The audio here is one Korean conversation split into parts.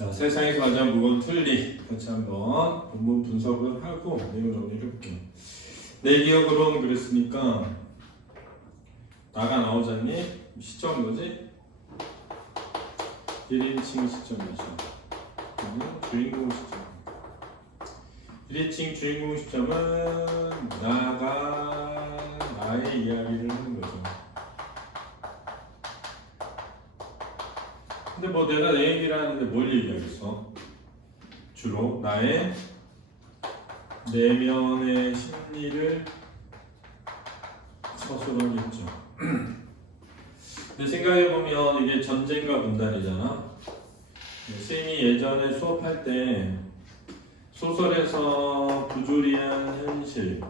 자, 세상에서 가장 무거운 틀리 같이 한번 본문 분석을 하고 내용 정리를 해볼게요. 내 기억으로는 그랬으니까 나가 나오잖니? 시점 뭐지? 1인칭 시점이죠. 주인공 시점. 1인칭 주인공 시점은 나가 나의 이야기를 하는 거죠. 근데 뭐 내가 내 얘기를 하는데 뭘 얘기하겠어? 주로 나의 내면의 심리를 서술하겠죠. 근데 생각해보면 이게 전쟁과 분단이잖아. 쌤이 예전에 수업할 때 소설에서 부조리한 현실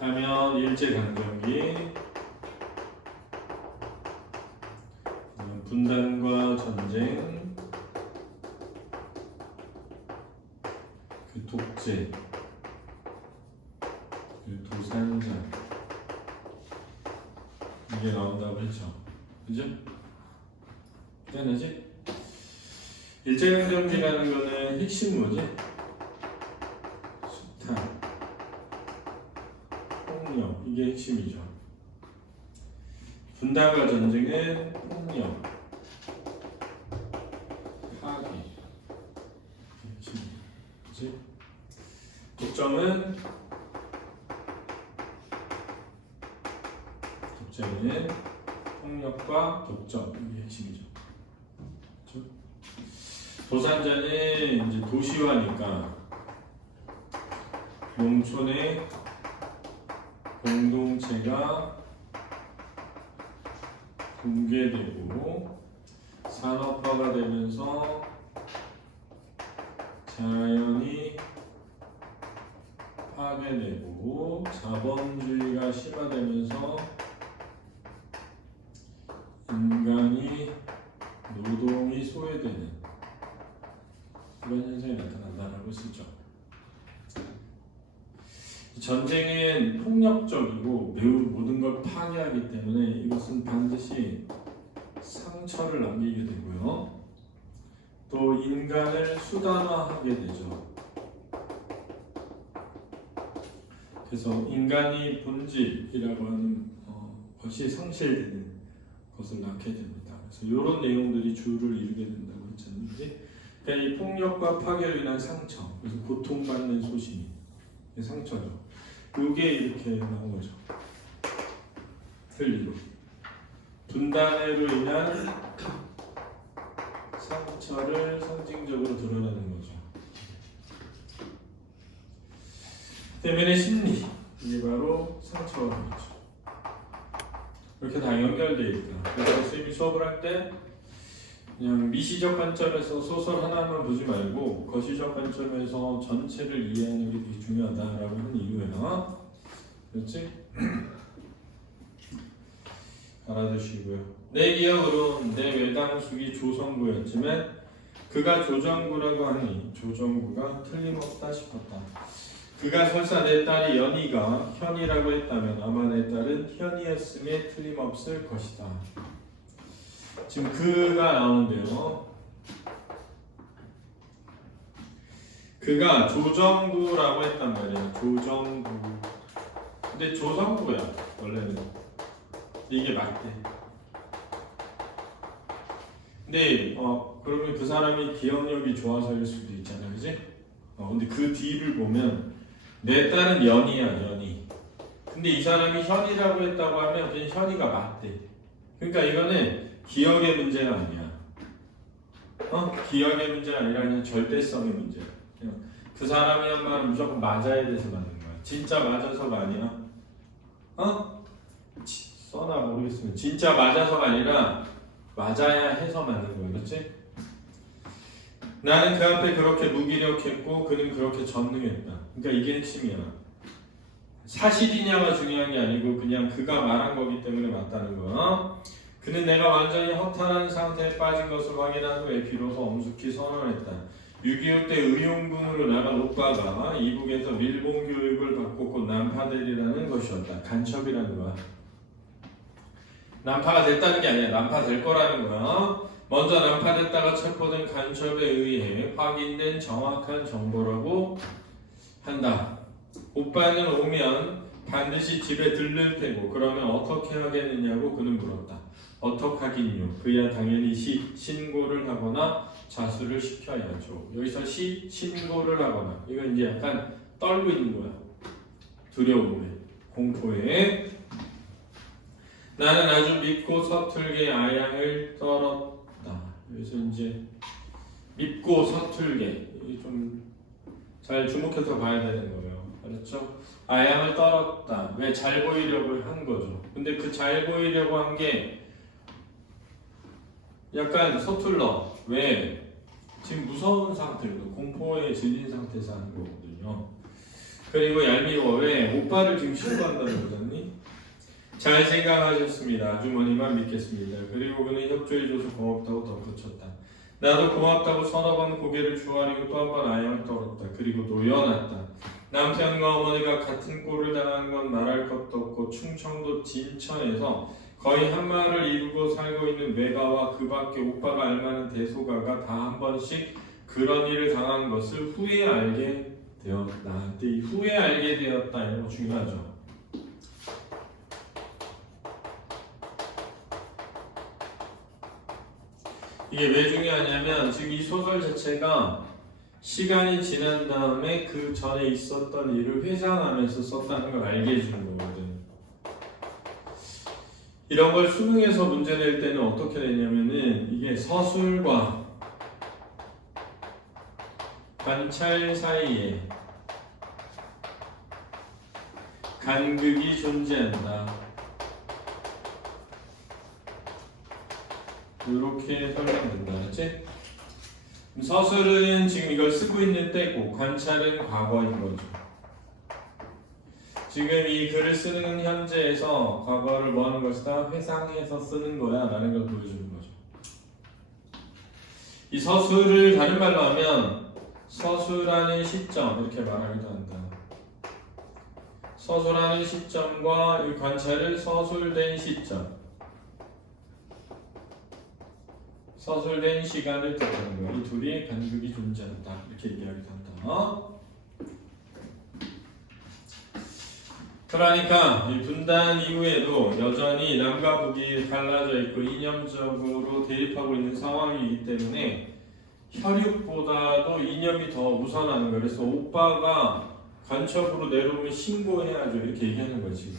하면 일제강점기, 분단과 전쟁, 그 독재, 그 도산장, 이게 나온다고 했죠. 그죠? 괜찮지? 일제강점기라는 거는 핵심 뭐지? 수탄, 폭력, 이게 핵심이죠. 분단과 전쟁은 폭력, 파괴, 핵심이지. 독점은 폭력과 독점, 이게 핵심이죠. 그렇죠? 도산자는 이제 도시화니까 농촌의 공동체가 붕괴되고 산업화가 되면서 자연이 파괴되고 자본주의가 심화되면서 인간이 노동이 소외되는 그런 현상이 나타난다라고 쓰죠. 전쟁은 폭력적이고 매우 모든 걸 파괴하기 때문에 이것은 반드시 상처를 남기게 되고요. 또 인간을 수단화하게 되죠. 그래서 인간이 본질이라고 하는 것이 상실되는 것을 낳게 됩니다. 그래서 이런 내용들이 주를 이루게 된다고 했잖아요. 그러니까 이 폭력과 파괴로 인한 상처, 그래서 고통받는 소심이 상처죠. 이게 이렇게 나온 거죠. 틀리로 분단으로 인한 상처를 상징적으로 드러내는 거죠. 대면의 심리, 이게 바로 상처가 되죠. 이렇게 다 연결되어 있다. 그래서 선생님이 수업을 할 때 그냥 미시적 관점에서 소설 하나만 보지 말고 거시적 관점에서 전체를 이해하는 게 되게 중요하다라고 하는 이유예요. 그렇지? 알아두시고요. 내 기억으로 내 외당숙이 조성구였지만 그가 조정구라고 하니 조정구가 틀림없다 싶었다. 그가 설사 내 딸이 연희가 현이라고 했다면 아마 내 딸은 현이었음에 틀림없을 것이다. 지금 그가 나오는데요. 그가 조정구라고 했단 말이에요. 조정구. 근데 조정구야 원래는. 이게 맞대. 근데 그러면 그 사람이 기억력이 좋아서일 수도 있잖아, 그지? 근데 그 뒤를 보면 내 딸은 연희야, 연희. 근데 이 사람이 현이라고 했다고 하면 그냥 현이가 맞대. 그러니까 이거는 기억의 문제가 아니야. 기억의 문제가 아니라 그냥 절대성의 문제야. 그 사람이 한 말은 무조건 맞아야 돼서 맞는 거야. 진짜 맞아서가 아니야. 써나 모르겠으면 진짜 맞아서가 아니라 맞아야 해서 맞는 거야. 그렇지? 나는 그 앞에 그렇게 무기력했고 그는 그렇게 전능했다. 그러니까 이게 핵심이야. 사실이냐가 중요한 게 아니고 그냥 그가 말한 거기 때문에 맞다는 거야. 그는 내가 완전히 허탈한 상태에 빠진 것을 확인한 후에 비로소 엄숙히 선언했다. 6.25 때 의용군으로 나간 오빠가 이북에서 밀봉 교육을 받고 곧 난파되리라는 것이었다. 간첩이라는 거야. 난파가 됐다는 게 아니야. 난파될 거라는 거야. 먼저 난파됐다가 체포된 간첩에 의해 확인된 정확한 정보라고 한다. 오빠는 오면 반드시 집에 들를 테고 그러면 어떻게 하겠느냐고 그는 물었다. 어떡하긴요. 그야 당연히 신고를 하거나 자수를 시켜야죠. 여기서 신고를 하거나 이건 이제 약간 떨고 있는 거야. 두려움에, 공포에. 나는 아주 밉고 서툴게 아양을 떨었다. 여기서 이제 밉고 서툴게 좀 잘 주목해서 봐야 되는 거예요. 알았죠? 아양을 떨었다. 왜? 잘 보이려고 한 거죠. 근데 그 잘 보이려고 한 게 약간 서툴러. 왜? 지금 무서운 상태로 공포에 질린 상태에서 하는 거거든요. 그리고 얄미워. 왜? 오빠를 지금 신고한다는 거잖니? 잘 생각하셨습니다. 아주머니만 믿겠습니다. 그리고 그는 협조해줘서 고맙다고 덧붙였다. 나도 고맙다고 서너 번 고개를 주아리고 또 한 번 아양을 떨었다. 그리고 놓여놨다. 남편과 어머니가 같은 꼴을 당한 건 말할 것도 없고 충청도 진천에서 거의 한마을을 이루고 살고 있는 외가와 그 밖에 오빠가 알만한 대소가가 다 한 번씩 그런 일을 당한 것을 후에 알게 되었다. 이 후에 알게 되었다 이런 거 중요하죠. 이게 왜 중요하냐면 지금 이 소설 자체가 시간이 지난 다음에 그 전에 있었던 일을 회상하면서 썼다는 걸 알게 해주는 거거든. 이런 걸 수능에서 문제 낼 때는 어떻게 되냐면은 이게 서술과 관찰 사이에 간극이 존재한다. 이렇게 설명된다. 그렇지? 서술은 지금 이걸 쓰고 있는 때고 관찰은 과거인 거죠. 지금 이 글을 쓰는 현재에서 과거를 뭐 하는 것이다? 회상해서 쓰는 거야 라는 걸 보여주는 거죠. 이 서술을 다른 말로 하면 서술하는 시점 이렇게 말하기도 한다. 서술하는 시점과 이 관찰을 서술된 시점, 서술된 시간을 뜻하는 거야. 이 둘이 간극이 존재한다 이렇게 이야기도 한다. 그러니까 이 분단 이후에도 여전히 남과 북이 갈라져 있고 이념적으로 대립하고 있는 상황이기 때문에 혈육보다도 이념이 더 우선하는 거예요. 그래서 오빠가 간첩으로 내려오면 신고해야죠 이렇게 얘기하는 거예요 지금.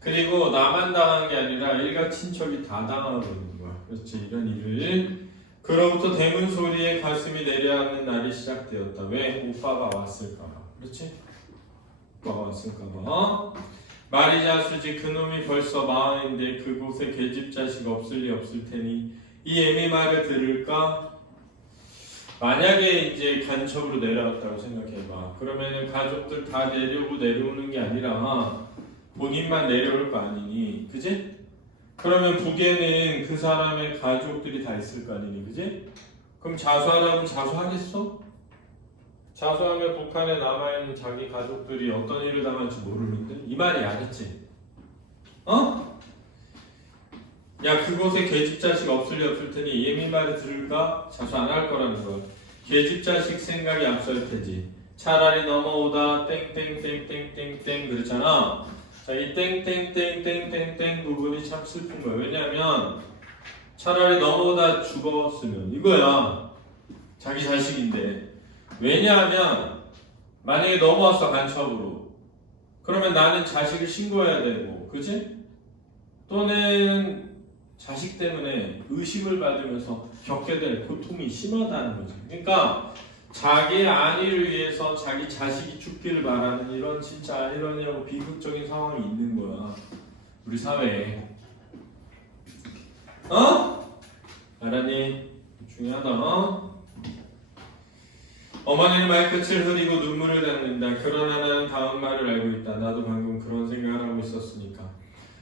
그리고 나만 당한 게 아니라 일가 친척이 다 당하고 있는 거야. 그렇지 이런 일을. 그로부터 대문 소리에 가슴이 내려앉는 날이 시작되었다. 왜? 오빠가 왔을까봐. 그렇지? 오빠가 왔을까봐. 말이자수지 그놈이 벌써 마흔인데 그곳에 계집자식 없을 리 없을 테니 이 애미 말을 들을까? 만약에 이제 간첩으로 내려왔다고 생각해봐. 그러면은 가족들 다 내려오는 게 아니라 본인만 내려올 거 아니니, 그지? 그러면 북에는 그 사람의 가족들이 다 있을 거 아니니, 그지? 그럼 자수하라면 자수하겠어? 자수하면 북한에 남아있는 자기 가족들이 어떤 일을 당할지 모르는데? 이 말이야, 그치? 어? 야, 그곳에 계집자식 없을 리 없을 테니 예민 말을 들을까? 자수 안 할 거라는 거야. 계집자식 생각이 앞설 테지. 차라리 넘어오다 땡땡땡땡땡땡 그랬잖아. 자, 이 땡땡땡땡땡땡 부분이 참 슬픈 거야. 왜냐면 차라리 넘어오다 죽었으면 이거야. 자기 자식인데. 왜냐하면 만약에 넘어왔어 간첩으로. 그러면 나는 자식을 신고해야 되고, 그치? 또는 자식 때문에 의심을 받으면서 겪게 될 고통이 심하다는 거지. 그러니까 자기의 안위를 위해서 자기 자식이 죽기를 바라는 이런 진짜 아이러니하고 비극적인 상황이 있는 거야. 우리 사회에. 어? 알았니? 중요하다. 어머니는 말끝을 흐리고 눈물을 닦는다. 그러나 나는 다음 말을 알고 있다. 나도 방금 그런 생각을 하고 있었으니까.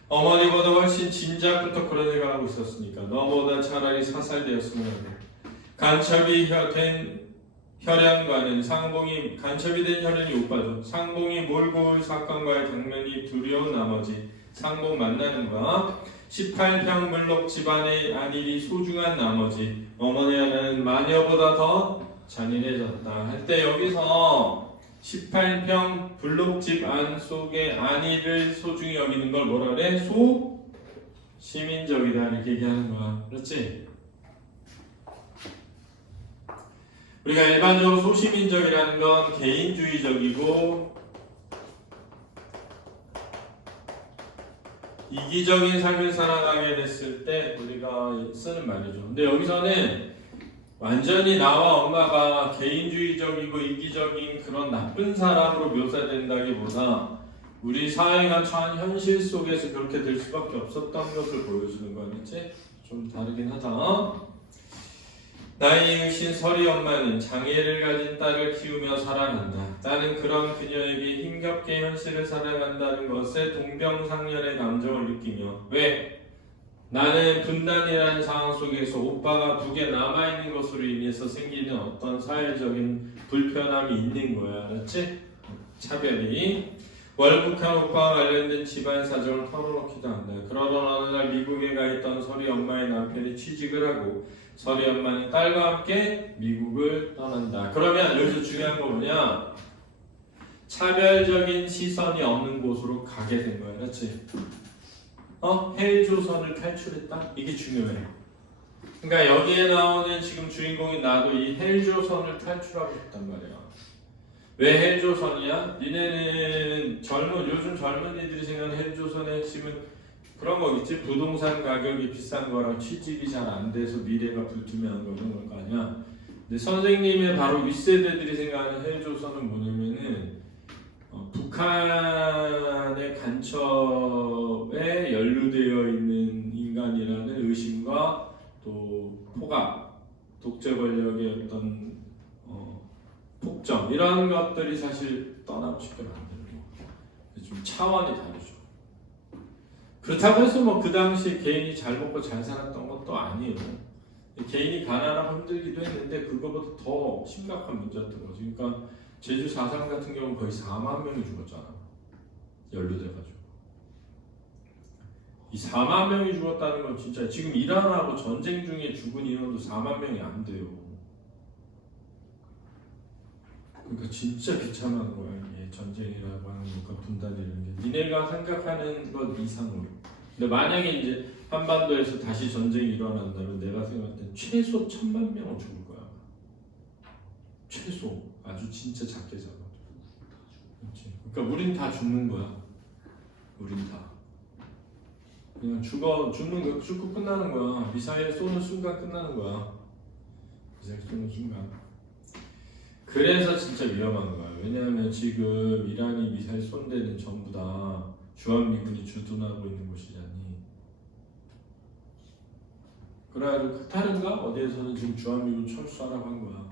어머니보다 훨씬 진작부터 그런 생각을 하고 있었으니까. 너보다 차라리 사살되었으면 하고. 간첩이 된 혈연과는 간첩이 된 혈연이 오빠죠. 상봉이 몰고 올 사건과의 당면이 두려운 나머지 상봉 만나는 거야. 18평 물록 집안의 안일이 소중한 나머지 어머니는 마녀보다 더 잔인해졌다 할 때 여기서 18평 블록집 안 속의 안일을 소중히 여기는 걸 뭐라 그래? 시민적이다 이렇게 얘기하는 거야. 그렇지? 우리가 일반적으로 소시민적이라는 건 개인주의적이고 이기적인 삶을 살아가게 됐을 때 우리가 쓰는 말이죠. 근데 여기서는 완전히 나와 엄마가 개인주의적이고 이기적인 그런 나쁜 사람으로 묘사된다기보다 우리 사회가 처한 현실 속에서 그렇게 될 수밖에 없었던 것을 보여주는 거겠지? 좀 다르긴 하다. 나의 이으신 설이 엄마는 장애를 가진 딸을 키우며 살아간다. 딸은 그런 그녀에게 힘겹게 현실을 살아간다는 것에 동병상련의 감정을 느끼며 왜? 나는 분단이라는 상황 속에서 오빠가 두 개 남아있는 것으로 인해서 생기는 어떤 사회적인 불편함이 있는 거야. 그렇지? 차별이. 월북한 오빠와 관련된 집안 사정을 털어놓기도 한다. 그러던 어느 날 미국에 가 있던 설이 엄마의 남편이 취직을 하고 설이 엄마는 딸과 함께 미국을 떠난다. 그러면 여기서 중요한 거 뭐냐? 차별적인 시선이 없는 곳으로 가게 된 거야. 그렇지? 헬조선을 탈출했다? 이게 중요해. 그러니까 여기에 나오는 지금 주인공인 나도 이 헬조선을 탈출하고 싶단 말이야. 왜 헬조선이야? 니네는 요즘 젊은이들이 생각하는 헬조선의 핵심은 그런 거겠지? 부동산 가격이 비싼 거랑 취직이 잘 안 돼서 미래가 불투명한 거 그런 거 아니야? 근데 선생님의 바로 윗세대들이 생각하는 헬조선은 뭐냐면은 북한의 간첩에 연루되어 있는 인간이라는 의심과 또 포갑, 독재 권력의 어떤 폭정 이런 것들이 사실 떠나고 싶게 만드는 거. 좀 차원이 다르죠. 그렇다고 해서 뭐 그 당시 개인이 잘 먹고 잘 살았던 것도 아니에요. 개인이 가난하고 힘들기도 했는데 그거보다 더 심각한 문제였던 거지. 그러니까 제주 4.3 같은 경우는 거의 4만 명이 죽었잖아. 연루돼가지고. 이 4만 명이 죽었다는 건 진짜 지금 이란하고 전쟁 중에 죽은 인원도 4만 명이 안 돼요. 그러니까 진짜 비참한 거야. 이게 전쟁이라고 하는 것과 분단이라는 게. 니네가 생각하는 것 이상으로. 근데 만약에 이제 한반도에서 다시 전쟁이 일어난다면 내가 생각할 땐 최소 1,000만 명은 죽을 거야. 최소. 아주 진짜 작게 잡아. 그렇지. 그러니까 우린 다 죽는 거야. 우린 다. 그냥 죽고 끝나는 거야. 미사일 쏘는 순간 끝나는 거야. 미사일 쏘는 순간. 그래서 진짜 위험한 거야. 왜냐하면 지금 이란이 미사일 쏜 데는 전부 다 주한미군이 주둔하고 있는 곳이잖니. 그래가지고 카타르인가 어디에서는 지금 주한미군 철수하라고 한 거야.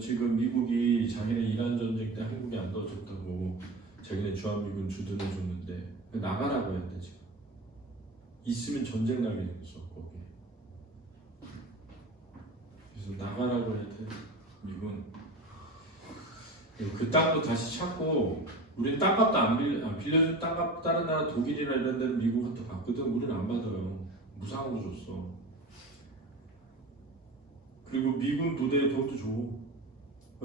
지금 미국이 자기네 이란 전쟁 때 한국이 안 도와줬다고 자기네 주한미군 주둔해줬는데 나가라고 해야 돼 지금. 있으면 전쟁 나게 생겼어 거기. 그래서 나가라고 해야 돼 미군. 그 땅도 다시 찾고 우린 땅값도 안 빌려준 땅값 다른 나라 독일이나 이런 데는 미국한테 받거든. 우린 안 받아요. 무상으로 줬어. 그리고 미군 부대에 돈도 줘.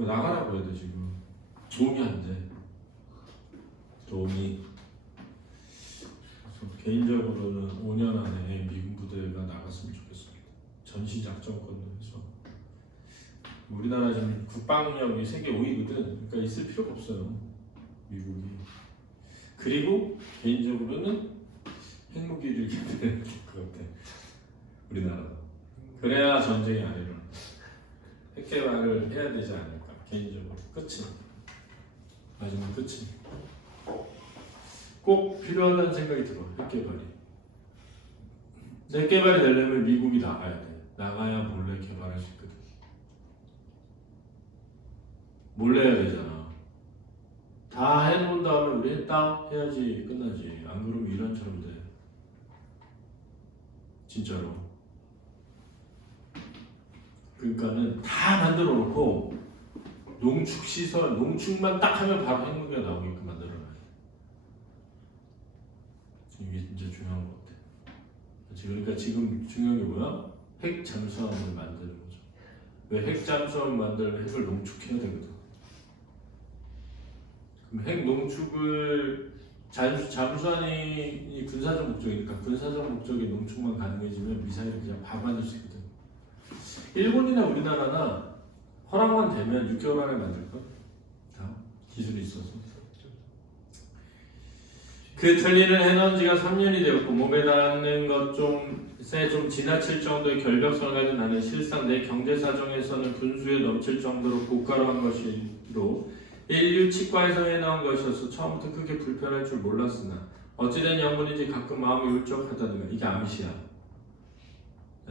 나가라고 해야 돼 지금. 도움이 안 돼. 도움이. 그래서 개인적으로는 5년 안에 미군 부대가 나갔으면 좋겠습니다. 전시작전권도 해서. 우리나라 지금 국방력이 세계 5위거든. 그러니까 있을 필요가 없어요. 미국이. 그리고 개인적으로는 핵무기를 개발해야 될 것 같아. 우리나라도. 그래야 전쟁이 안 일어나. 핵 개발을 해야 되지 않을까. 개인적으로. 끝이. 마지막 끝이. 꼭 필요하다는 생각이 들어. 핵 개발이. 핵 개발이 되려면 미국이 나가야 돼. 나가야 몰래 개발할 수 있거든. 몰래 해야 되잖아. 다 해본 다음에 우리 했다? 해야지 끝나지. 안 그러면 이란처럼 돼. 진짜로. 그러니까는 다 만들어 놓고 농축시설, 농축만 딱 하면 바로 핵무기가 나오게끔 만들어놔야 돼. 중요한 것 같아. 그러니까 지금 중요한 게 뭐야? 핵 잠수함을 만드는 거죠. 왜 핵 잠수함을 만들면 핵을 농축해야 되거든. 그럼 핵 농축을 잠수함이 군사적 목적이니까 군사적 목적의 농축만 가능해지면 미사일을 그냥 바로 만들 수 있거든. 일본이나 우리나라나 허락만 되면 6개월 안에 만들걸? 다 기술이 있어서. 그 틀니는 해놓은 지가 3년이 되었고 몸에 닿는 것에 좀 지나칠 정도의 결벽성을 가진 나는 실상 내 경제 사정에서는 분수에 넘칠 정도로 고가로한 것이로 인류 치과에서 해나온 것이어서 처음부터 크게 불편할 줄 몰랐으나 어찌된 영문인지 가끔 마음이 울적하다든가 이게 암시야.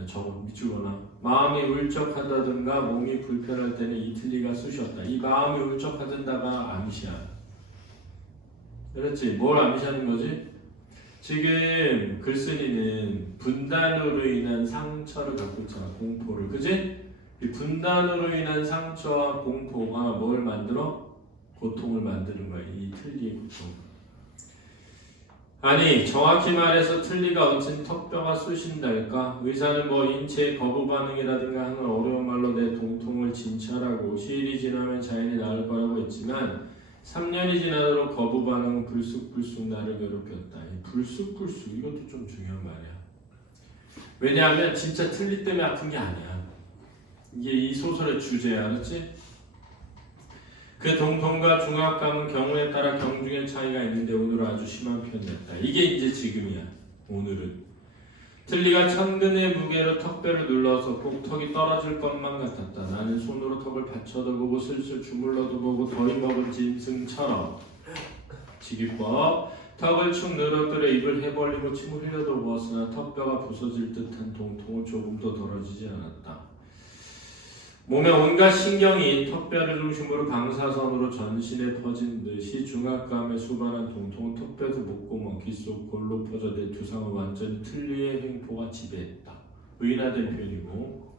저거 미치거나 마음이 울적하다든가 몸이 불편할 때는 이 틀니가 쑤셨다. 이 마음이 울적하다가 암시야. 그렇지. 뭘 암시하는 거지? 지금 글쓴이는 분단으로 인한 상처를 갖고 있잖아. 공포를. 그지? 이 분단으로 인한 상처와 공포가 뭘 만들어? 고통을 만드는 거야. 이 틀니의 고통. 아니 정확히 말해서 틀니가 얹힌 턱뼈가 쑤신달까? 의사는 뭐 인체의 거부 반응이라든가 하는 어려운 말로 내 동통을 진찰하고 시일이 지나면 자연히 나을 거라고 했지만 3년이 지나도록 거부 반응은 불쑥불쑥 나를 괴롭혔다. 이 불쑥불쑥 이것도 좀 중요한 말이야. 왜냐하면 진짜 틀니 때문에 아픈 게 아니야. 이게 이 소설의 주제야. 알았지? 그 동통과 중압감은 경우에 따라 경중의 차이가 있는데 오늘은 아주 심한 편이었다. 이게 이제 지금이야. 오늘은 틀니가 천근의 무게로 턱뼈를 눌러서 꼭 턱이 떨어질 것만 같았다. 나는 손으로 턱을 받쳐도 보고 슬슬 주물러도 보고 더위 먹은 짐승처럼 지기법 턱을 축 늘어뜨려 입을 해벌리고 침을 흘려도 보았으나 턱뼈가 부서질 듯한 동통은 조금도 덜어지지 않았다. 몸의 온갖 신경이 턱뼈를 중심으로 방사선으로 전신에 퍼진 듯이 중압감에 수반한 동통은 턱뼈도 목구멍, 귀 속 골로 퍼져 내 두상을 완전히 틀니의 횡포가 지배했다. 의인화된 표현이고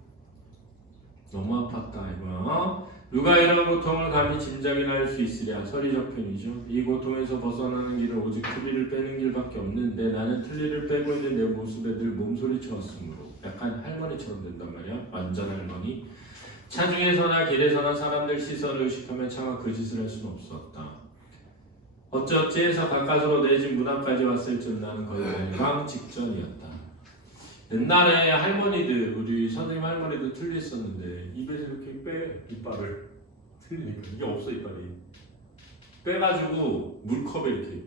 너무 아팠다 이거야. 누가 이런 고통을 감히 짐작이나 할 수 있으랴. 서리적 표현이죠. 이 고통에서 벗어나는 길은 오직 틀니를 빼는 길밖에 없는데 나는 틀니를 빼고 있는 내 모습에 늘 몸소리쳐 왔으므로 약간 할머니처럼 된단 말이야. 완전 할머니. 차중에서나 길에서나 사람들 시선을 의식하면 차마 그 짓을 할 수는 없었다. 어찌어찌해서 가까스로 내 집 문 앞까지 왔을 줄 나는 거의 멸망 직전이었다. 옛날에 할머니들, 우리 선생님 할머니도 틀니 있었는데 입에서 이렇게 빼 이빨을 틀리니까 이게 없어 이빨이. 빼가지고 물컵에 이렇게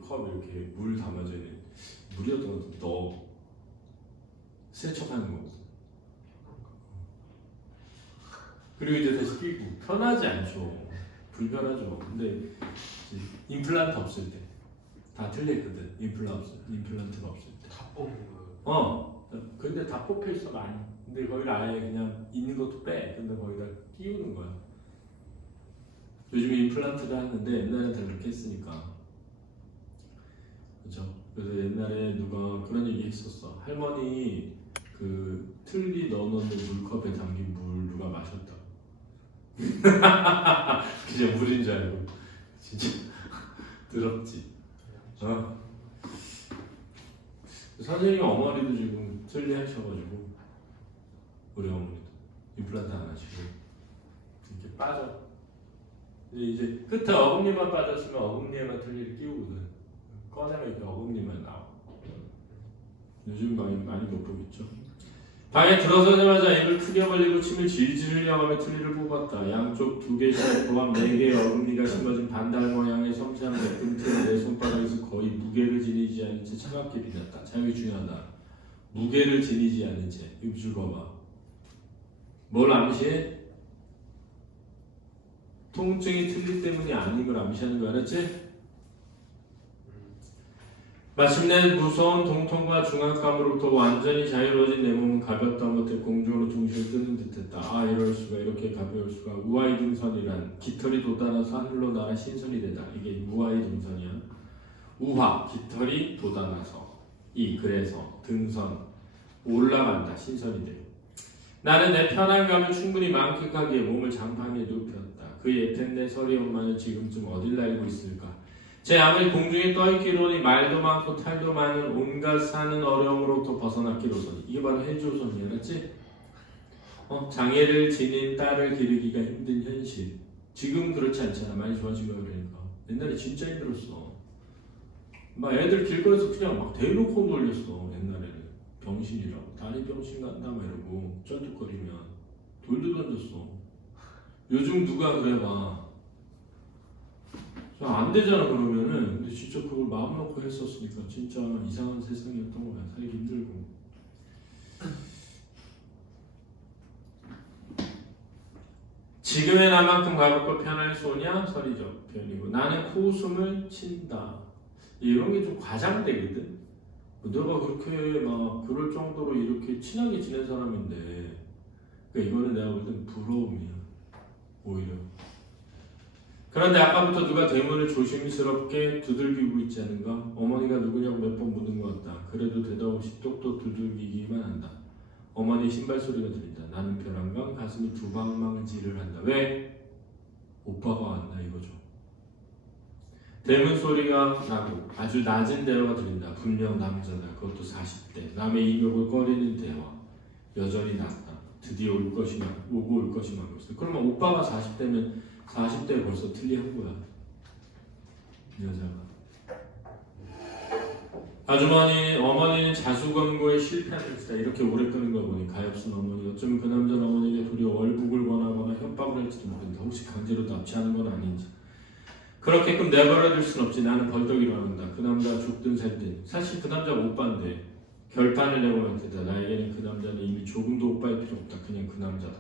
물 담아져 있는 물이었던 것도 넣어 세척하는 거거든. 그리고 이제 다시 끼고 편하지 않죠. 불편하죠. 근데 임플란트 없을 때 다 틀렸거든. 임플란트가 없을 때. 다 뽑는 거예요. 근데 다 뽑혀 있어 많이. 근데 거기를 아예 그냥 있는 것도 빼. 근데 거기다 끼우는 거야. 요즘에 임플란트를 하는데 옛날에 다 그렇게 했으니까. 그렇죠. 그래서 옛날에 누가 그런 얘기 했었어. 할머니 그 틀니 넣어놓는 물컵에 담긴 물 누가 마셨다. 그냥 물인 줄 알고 진짜 더럽지. 선생님 어머니도 지금 틀니 하셔가지고 우리 어머니도 임플란트 안 하시고 이렇게 빠져. 이제 끝에 어금니만 빠졌으면 어금니에만 틀니를 끼우거든. 꺼내면 이렇게 어금니만 나와. 요즘 많이 못 보겠죠. 방에 들어서자마자 입을 크게 벌리고 침을 질질 흘려가며 틀니를 뽑았다. 양쪽 2개씩 포함 4개의 어금니가 심어진 반달 모양의 섬세한 매끈 틀을 내 손바닥에서 거의 무게를 지니지 않은 채 차갑게 비볐다. 자, 여기 중요하다. 무게를 지니지 않은 채. 입술 봐봐. 뭘 암시해? 통증이 틀니 때문이 아닌 걸 암시하는 거 알았지? 마침내 무서운 동통과 중압감으로부터 완전히 자유로워진 내 몸은 가볍다 못해 공중으로 둥실 뜨는 듯했다. 아 이럴 수가 이렇게 가벼울 수가. 우아의 등선이란 깃털이 돋아나서 하늘로 날아 신선이 되다. 이게 우아의 등선이야. 우화 깃털이 돋아나서 그래서 등선 올라간다. 신선이 돼. 나는 내 편안감을 충분히 만끽하기에 몸을 장판에 눕혔다. 그 예텐 내 서리 엄마는 지금쯤 어딜 날고 있을까? 제 아무리 공중에 떠있기로니 말도 많고 탈도 많은 온갖 사는 어려움으로부터 벗어났기로서니 이게 바로 헬조선이야, 알았지? 장애를 지닌 딸을 기르기가 힘든 현실. 지금 그렇지 않잖아. 많이 좋아진 거야 그러니까. 옛날에 진짜 힘들었어. 막 애들 길거리에서 그냥 막 대놓고 놀렸어. 옛날에는 병신이라고. 다리 병신 간다 막 이러고 쩔뚝거리면 돌도 던졌어. 요즘 누가 그래봐. 안 되잖아 그러면은. 근데 진짜 그걸 마음 놓고 했었으니까 진짜 이상한 세상이었던 거야. 살기 힘들고. 지금의 나만큼 가볍고 편할 소냐 서리적 표현이고 나는 코웃음을 친다. 이런 게 좀 과장되거든. 내가 그렇게 막 그럴 정도로 이렇게 친하게 지낸 사람인데 그러니까 이거는 내가 볼 땐 부러움이야 오히려. 그런데 아까부터 누가 대문을 조심스럽게 두들기고 있지 않은가? 어머니가 누구냐고 몇 번 묻는 것 같다. 그래도 대답 없이 똑똑 두들기기만 한다. 어머니 신발 소리가 들린다. 나는 벼랑간 가슴이 두방망지를 한다. 왜? 오빠가 왔나 이거죠. 대문 소리가 나고 아주 낮은 대화가 들린다. 분명 남자다. 그것도 40대. 남의 이목을 꺼리는 대화. 여전히 낮다. 드디어 올 것이만 오고 올 것이만 것이다. 그러면 오빠가 40대면 40대 벌써 틀리한 거야. 여자가. 어머니는 자수광고에 실패한 것이다. 이렇게 오래 끄는 걸 보니 가엾은 어머니. 어쩌면 그 남자는 어머니에게 도리어 월북을 권하거나 협박을 할지도 모른다. 혹시 강제로 납치하는 건 아닌지. 그렇게끔 내버려둘 순 없지. 나는 벌떡 일어난다. 그 남자가 죽든 살든. 사실 그 남자가 오빠인데 결판을 내보면 된다. 나에게는 그 남자는 이미 조금도 오빠일 필요 없다. 그냥 그 남자다.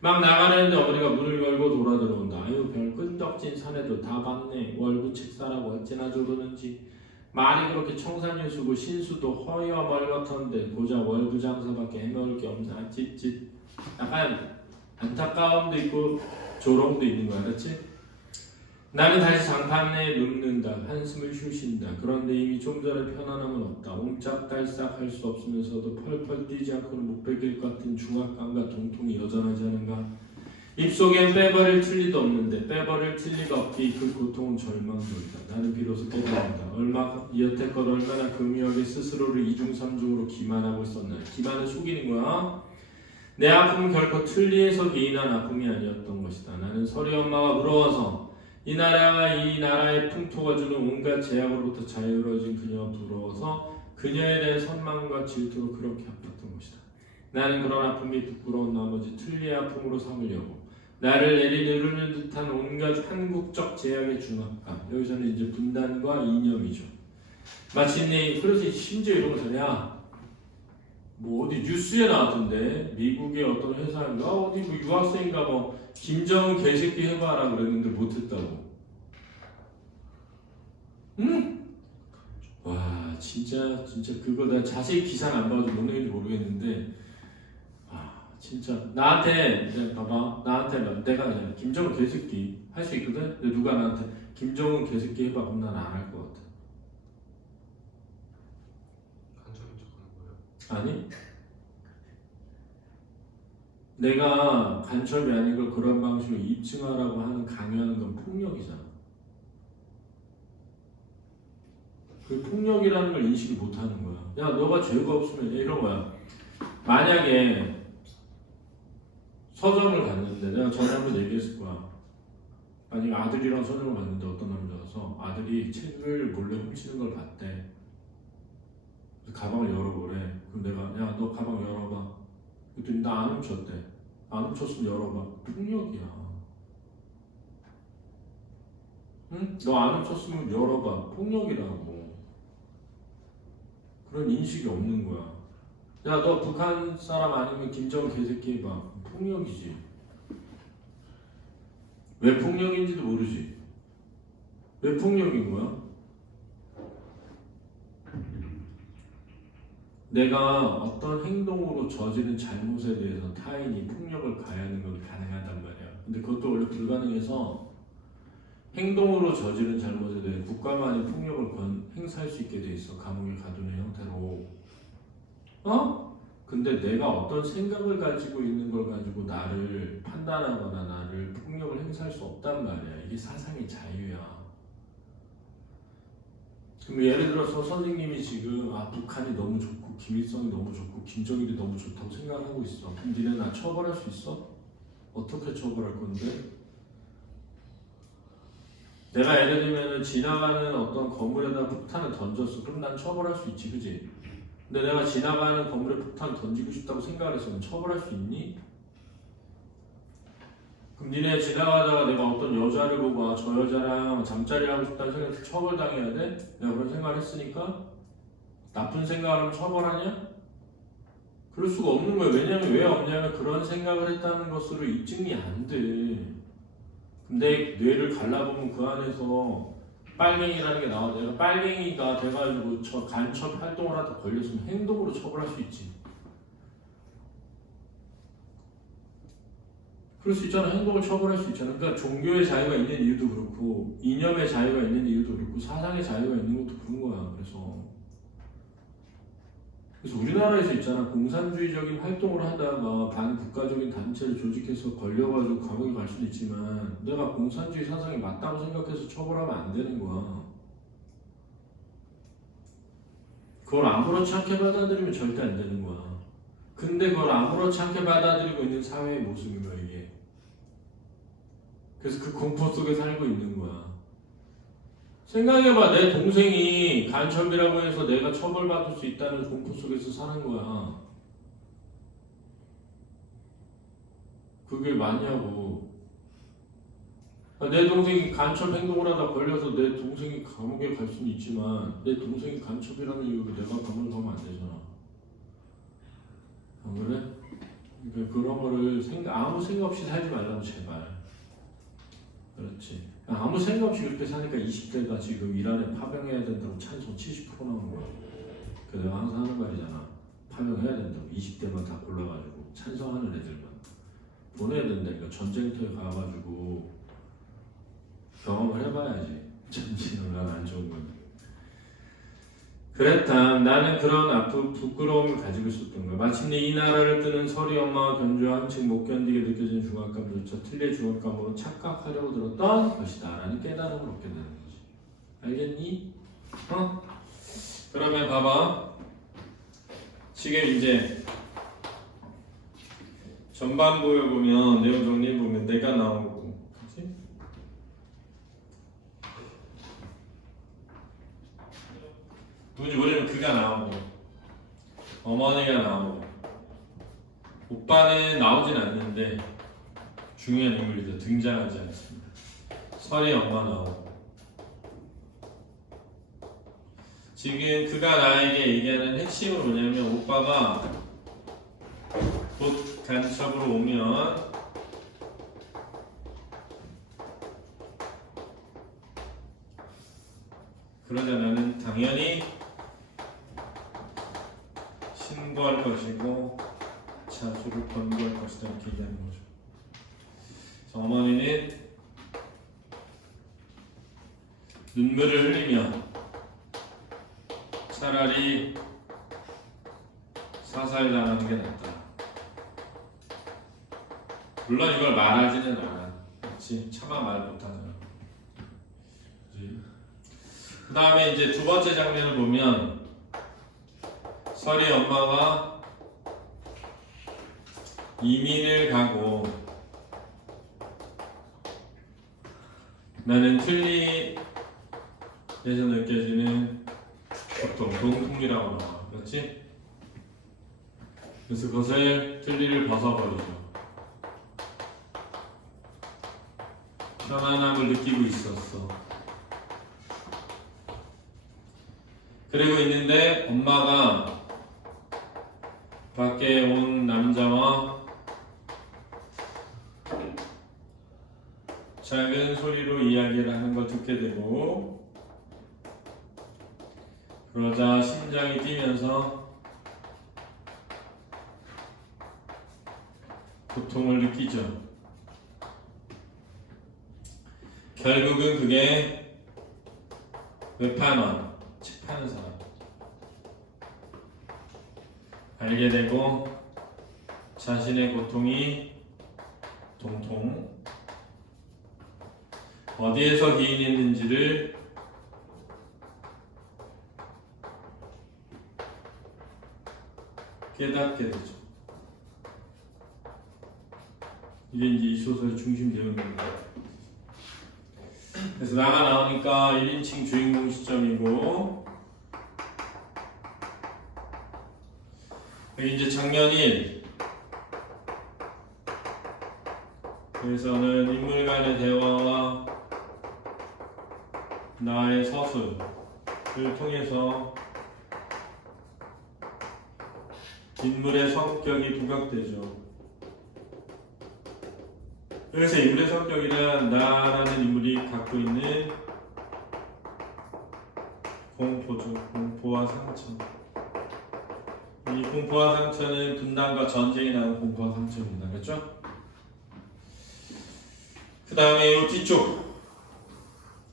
막 나가려는데 어머니가 문을 걸고 돌아 들어온다. 아유 별 끈덕진 사내도 다 봤네. 월부책 사라고 어찌나 조르는지. 말이 그렇게 청산유수고 신수도 허여 멀같던데 고작 월부 장사밖에 해먹을 게 없나. 찢찢. 약간 안타까움도 있고 조롱도 있는 거 알았지? 나는 다시 장판에 눕는다. 한숨을 쉬신다. 그런데 이미 좀 전에 편안함은 없다. 옴짝달싹 할 수 없으면서도 펄펄 뛰지 않고는 못 베길 것 같은 중압감과 동통이 여전하지 않은가. 입속엔 빼버릴 틀리도 없는데 빼버릴 틀리가 없기 그 고통은 절망적이다. 나는 비로소 깨달았다. 여태껏 얼마나 금요하게 스스로를 이중삼중으로 기만하고 있었나. 기만을 속이는 거야. 내 아픔은 결코 틀리에서 기인한 아픔이 아니었던 것이다. 나는 서리 엄마가 부러워서 이 나라의 풍토가 주는 온갖 제약으로부터 자유로워진 그녀가 부러워서 그녀에 대한 선망과 질투로 그렇게 아팠던 것이다. 나는 그런 아픔이 부끄러운 나머지 틀리의 아픔으로 삼으려고 나를 내리누르는 듯한 온갖 한국적 제약의 중압감. 여기서는 이제 분단과 이념이죠. 마침내 그래서 심지어 이런 거잖아. 뭐 어디 뉴스에 나왔던데 미국의 어떤 회사인가 어디 뭐 유학생인가 뭐 김정은 개새끼 해봐라 그랬는데 못했다고. 응? 와 진짜 그거 나 자세히 기사는 안 봐가지고 뭔 얘기인지 모르겠는데 진짜 나한테 봐봐 나한테 내가 그냥 김정은 개새끼 할 수 있거든. 근데 누가 나한테 김정은 개새끼 해봐 그럼 난 안 할 것 같아. 간접인 척 하는 거예요? 아니 내가 간첩이 아닌 걸 그런 방식으로 입증하라고 하는 강요하는 건 폭력이잖아. 그 폭력이라는 걸 인식을 못하는 거야. 야 너가 죄가 없으면 이런 거야. 만약에 서점을 갔는데 내가 전에 한번 얘기했을 거야. 만약에 아들이랑 서점을 갔는데 어떤 남자가서 아들이 책을 몰래 훔치는 걸 봤대. 가방을 열어보래. 그럼 내가 야 너 가방 열어봐. 그랬더니 나 안 훔쳤대. 안 훔쳤으면 열어봐. 폭력이야. 응? 너 안 훔쳤으면 열어봐. 폭력이라고. 그런 인식이 없는 거야. 야 너 북한 사람 아니면 김정은 개새끼 해봐. 폭력이지. 왜 폭력인지도 모르지. 왜 폭력인 거야? 내가 어떤 행동으로 저지른 잘못에 대해서 타인이 폭력을 가하는 건 가능하단 말이야. 근데 그것도 원래 불가능해서 행동으로 저지른 잘못에 대해 국가만이 폭력을 행사할 수 있게 돼 있어. 감옥에 가두는 형태로. 근데 내가 어떤 생각을 가지고 있는 걸 가지고 나를 판단하거나 나를 폭력을 행사할 수 없단 말이야. 이게 사상의 자유야. 그럼 예를 들어서 선생님이 지금 북한이 너무 좋고 김일성이 너무 좋고 김정일이 너무 좋다고 생각을 하고 있어. 그럼 니네 나 처벌할 수 있어? 어떻게 처벌할 건데? 내가 예를 들면 지나가는 어떤 건물에다 폭탄을 던졌어. 그럼 난 처벌할 수 있지, 그지? 근데 내가 지나가는 건물에 폭탄 던지고 싶다고 생각을 했으면 처벌할 수 있니? 그럼 니네 지나가다가 내가 어떤 여자를 보고 저 여자랑 잠자리 하고 싶다는 생각해서 처벌당해야 돼? 내가 그런 생각을 했으니까? 나쁜 생각을 하면 처벌하냐? 그럴 수가 없는 거예요. 왜냐면 왜 없냐면 그런 생각을 했다는 것으로 입증이 안 돼. 근데 뇌를 갈라보면 그 안에서 빨갱이라는 게 나와. 내가 빨갱이가 돼가지고 저 간첩 활동을 하다 걸렸으면 행동으로 처벌할 수 있지. 그럴 수 있잖아. 행동을 처벌할 수 있잖아. 그러니까 종교의 자유가 있는 이유도 그렇고 이념의 자유가 있는 이유도 그렇고 사상의 자유가 있는 것도 그런 거야. 그래서 우리나라에서 있잖아. 공산주의적인 활동을 하다가 반국가적인 단체를 조직해서 걸려가지고 감옥에 갈 수도 있지만 내가 공산주의 사상이 맞다고 생각해서 처벌하면 안 되는 거야. 그걸 아무렇지 않게 받아들이면 절대 안 되는 거야. 근데 그걸 아무렇지 않게 받아들이고 있는 사회의 모습인 거야 이게. 그래서 그 공포 속에 살고 있는 거야. 생각해봐. 내 동생이 간첩이라고 해서 내가 처벌받을 수 있다는 공포 속에서 사는 거야. 그게 맞냐고. 내 동생이 간첩 행동을 하다 걸려서 내 동생이 감옥에 갈 수는 있지만 내 동생이 간첩이라는 이유로 내가 감옥에 가면 안 되잖아. 안 그래? 그러니까 그런 거를 아무 생각 없이 살지 말라고 제발. 그렇지. 아무 생각 없이 그렇게 사니까 20대가 지금 이란에 파병해야 된다고 찬성 70% 나오는 거야. 그 내가 항상 하는 말이잖아. 파병해야 된다고 20대만 다 골라가지고 찬성하는 애들만 보내야 된다니까. 전쟁터에 가가지고 경험을 해봐야지. 전쟁은 난 안 좋은 건데. 그랬다. 나는 그런 부끄러움을 가지고 있었던 거야. 마침내 이 나라를 뜨는 서리 엄마와 견주와 한층 못 견디게 느껴진 중압감조차 틀린 중압감으로 착각하려고 들었던 것이다 라는 깨달음을 얻게 되는 거지. 알겠니? 그러면 봐봐. 지금 이제 전반부에 보면 내용 정리해 보면 내가 나오고, 그치? 누군지 모르면 그가 나오고 어머니가 나오고 오빠는 나오진 않는데 중요한 인물이죠. 등장하지 않습니다. 설이 엄마 나오고 지금 그가 나에게 얘기하는 핵심은 뭐냐면 오빠가 곧 간첩으로 오면 그러자 나는 당연히 신고할 것이고 자수를 권고할 것이다 이렇게 얘기하는 거죠. 그래서 어머니는 눈물을 흘리며 차라리 사살당하는 게 낫다. 물론 이걸 말하지는 않아. 그렇지? 차마 말 못하잖아. 그 다음에 이제 두 번째 장면을 보면 설이 엄마가 이민을 가고 나는 틀니에서 느껴지는 고통, 동통이라고 나와. 그렇지? 그래서 그것을 틀니를 벗어버리죠. 편안함을 느끼고 있었어. 그리고 있는데 엄마가 밖에 온 남자와 작은 소리로 이야기를 하는 걸 듣게 되고 그러자 심장이 뛰면서 고통을 느끼죠. 결국은 그게 외판원, 책 파는 사람 알게 되고 자신의 고통이 동통 어디에서 기인했는지를 깨닫게 되죠. 이게 이제 이 소설의 중심 내용입니다. 그래서 나가 나오니까 1인칭 주인공 시점이고, 여기 이제 장면 1. 그래서는 인물 간의 대화와 나의 서술을 통해서 인물의 성격이 부각되죠. 그래서 인물의 성격이란 나라는 인물이 갖고 있는 공포죠. 공포와 상처. 이 공포와 상처는 분단과 전쟁이 나온 공포와 상처입니다. 그렇죠? 그 다음에 이 뒤쪽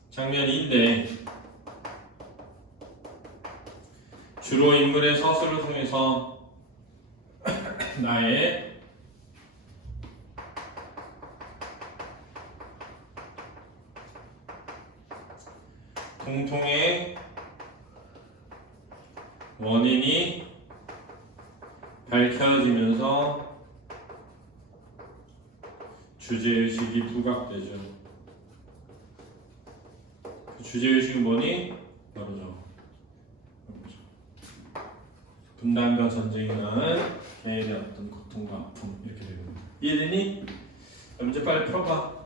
장면인데, 주로 인물의 서술을 통해서 나의 공통의 원인이 밝혀지면서 주제의식이 부각되죠. 그 주제의식은 뭐니? 바로죠. 분단과 전쟁이 낳은 개인의 어떤 고통과 아픔, 이렇게 되거든요. 이해되니? 그럼 이제 빨리 풀어봐.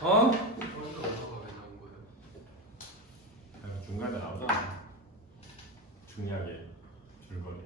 어? 중간에 나오잖아. 중요하게 줄거리.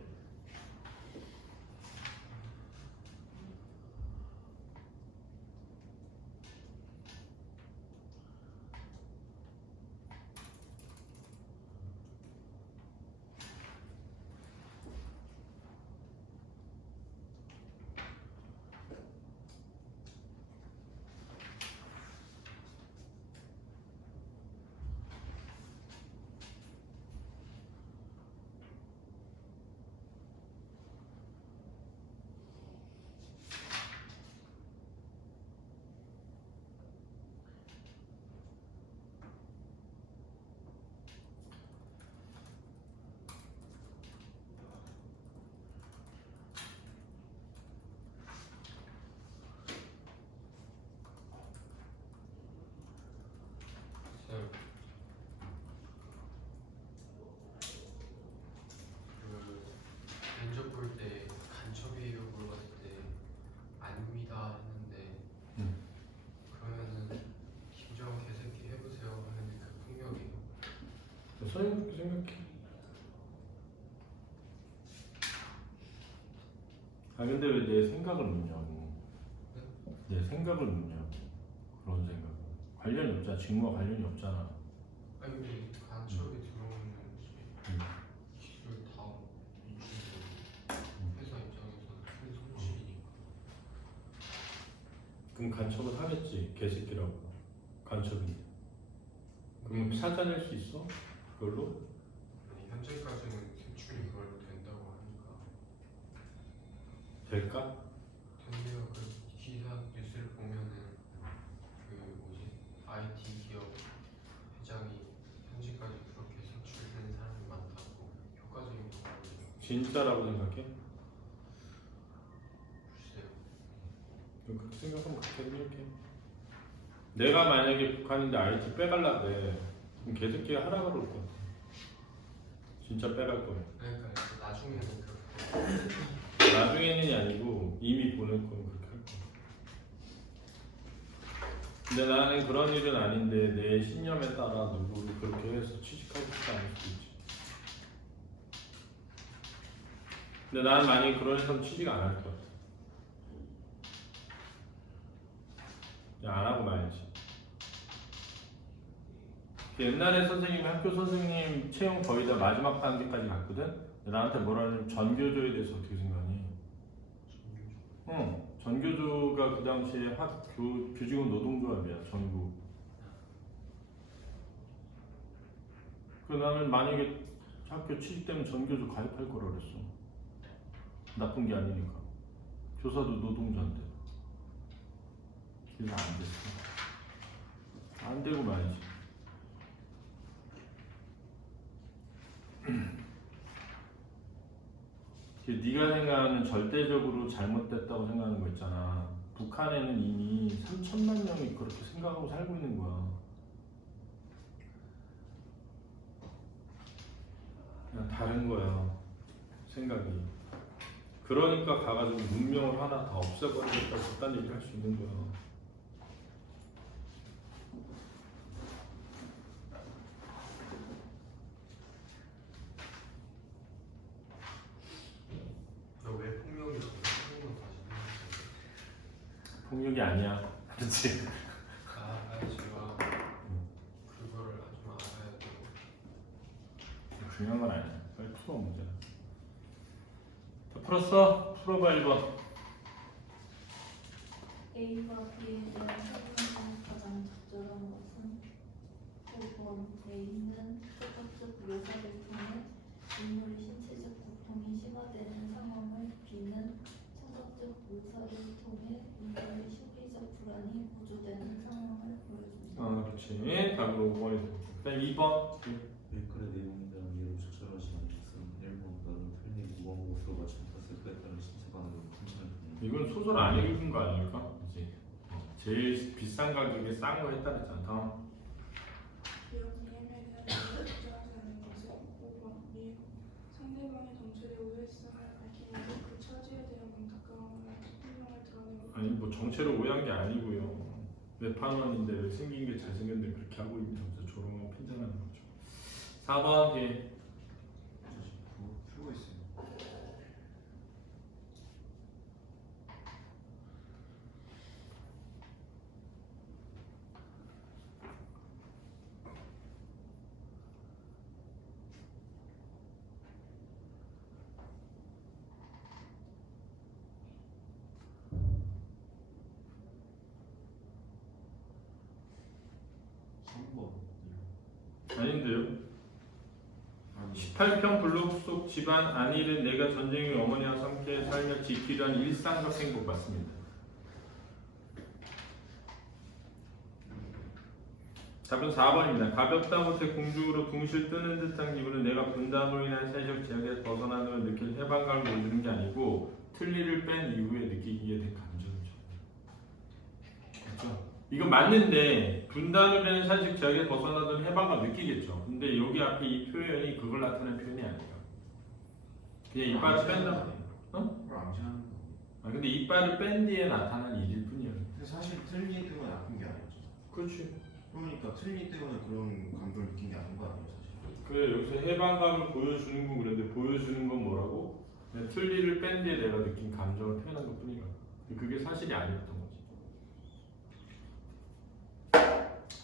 면접 볼 때 간첩이에요 물어봤을 때 아닙니다 했는데 그러면은 김정 개새끼 해보세요 하면 그 폭력이에요. 선생님 그렇게 생각해. 아 근데 왜 내 생각을 묻냐고. 내 생각을 묻냐고. 그런 생각. 관련이 없잖아. 직무와 관련이 없잖아. 아니 근데 간첩이 들어오는 기술 다 회사 입장에서 큰 손실이니까. 그럼 간첩을 하겠지. 개새끼라고. 간첩인데. 그럼 찾아낼 수 있어? 그걸로? 아니 현재까지는 대출이 그걸로 된다고 하니까. 될까? 근데요 그 기사 뉴스를 보면은 그 뭐지 IT 기업 회장이 현재까지 그렇게 색출된 사람이 많다고 효과적인 방법을 진짜라고 생각해? 글쎄요. 그렇게 생각하면 그렇게 생각해. 내가 만약에 북한인데 IT 빼갈라 그래. 그럼 개새끼가 하라 그럴 거야. 진짜 빼갈 거야. 그러니까 나중에는 그렇게 나중에는이 아니고 이미 보낼 거면 그렇게 할 거야. 근데 나는 그런 일은 아닌데 내 신념에 따라 누구를 그렇게 해서 취직하고 싶지 않을 수도 있지. 근데 나는 만약에 그런 회사는 취직 안 할 것 같아. 그냥 안 하고 말지. 옛날에 선생님이 학교 선생님 채용 거의 다 마지막 단계까지 갔거든? 나한테 뭐라는 전교조에 대해서 어떻게 생각하니? 응. 전교조가 그 당시에 교직원 노동조합이야, 전국. 그 나는 만약에 학교 취직되면 전교조 가입할 거라 그랬어. 나쁜 게 아니니까. 교사도 노동자인데. 그래서 안 됐어. 안 되고 말이지. 네가 생각하는 절대적으로 잘못됐다고 생각하는 거 있잖아. 북한에는 이미 3천만 명이 그렇게 생각하고 살고 있는 거야. 그냥 다른 거야, 생각이. 그러니까 가가지고 문명을 하나 다 없애버리겠다 그딴 얘기를 할 수 있는 거야. 왜 폭력이라고 폭력은 다시 폭력이 아니야. 그렇지? 알지만 그거를 좀 알아야 되고. 중요한 건 아니야. 빨리 풀어 문제. 다 풀었어? 풀어봐 1번. A와 B에 대한 설명중 가장 적절한 것은 5번 A는 소극적 묘사를 통해 인물의 신체적 고통이 심화되는 상황을 B는 청각적 묘사를 통해 인물의 심리적 불안이 고조되는 상황을 보여줍니다. 그렇지. 답으로 5번이 되고. 그다음 2번. 메이커의 내용에 대한 이해를 적절하지 않은 것은 1번 나는 틀린 무거운 것으로 맞춘 탓에 그에 따른 신체 반응을 판단을 듭니다. 이건 소설 안 읽은 거 아닐까? 그치? 제일 비싼 가격에 싼 거 했다 그랬잖아. 다음. 기억 이해에 대한 적절하지 않은 것은 5번 미 상대방의 정체를 오해했음을 밝히면서 그 처지에 대한 안타까움을 설명을 드러내고 아니 뭐 정체를 오해한 게 아니고요. 외판원인데 왜 생긴 게 잘생겼는데 그렇게 하고 있냐면서 조롱하고 핀잔하는 거죠. 4번 뒤에. 풀고 있어요. 아닌데요. 18평 블록 속 집안 안일은 내가 전쟁 후 어머니와 함께 살며 지키려 한 일상적 행복 같습니다. 답은 4번입니다. 가볍다 못해 공중으로 둥실 뜨는 듯한 기분은 내가 분담으로 인한 사회적 제약에서 벗어나는 걸 느낄 해방감을 보여주는 게 아니고 틀니를 뺀 이후에 느끼게 된 감정이죠. 그렇죠? 이건 맞는데 분단으로 인한 사회적 제약에서 벗어나던 해방감 느끼겠죠. 근데 여기 앞에 이 표현이 그걸 나타내는 표현이 아니에요. 그냥 이빨을 뺀다. 그걸 암시하는 거. 근데 이빨을 뺀 뒤에 나타난 일일 뿐이에요. 근데 사실 틀니 때문에 아픈 게 아니었죠. 그렇지. 그러니까 틀니 때문에 그런 감정을 느낀 게 아닌 거 아니에요, 사실. 그래 여기서 해방감을 보여주는 건 그런데 보여주는 건 뭐라고? 그냥 틀니를 뺀 뒤에 내가 느낀 감정을 표현한 것 뿐이야. 그게 사실이 아니었던 거지.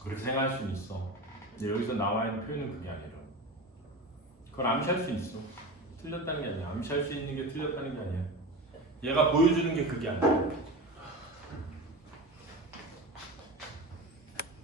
그렇게 생각할 수는 있어. 근데 여기서 나와 있는 표현은 그게 아니라. 그걸 암시할 수 있어. 틀렸다는 게 아니야. 암시할 수 있는 게 틀렸다는 게 아니야. 얘가 보여주는 게 그게 아니야.